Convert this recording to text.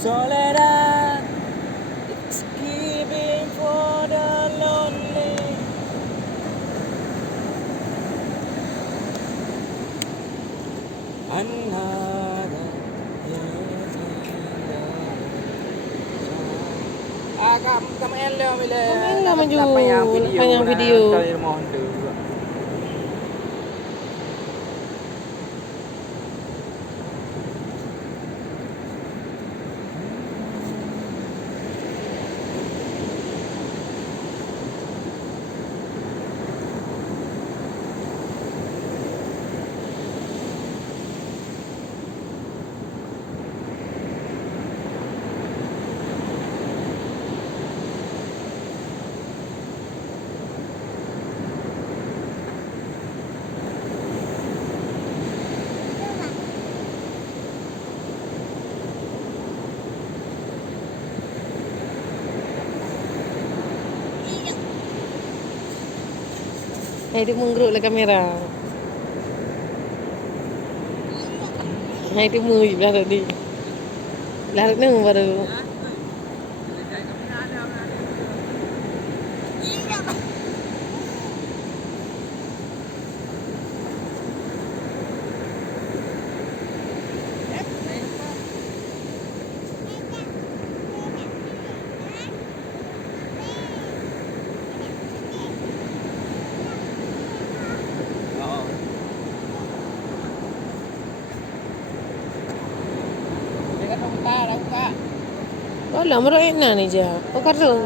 Soledad, it's giving for the lonely. Another Cầm en leo mới lên. Cầm en leo mà dù panjang video. Kali mohon tu. Dia menggeruk lah kamera. Dia mui belah tadi. Belah ni baru. Oh, lama dah enak ni je. Oh, kata.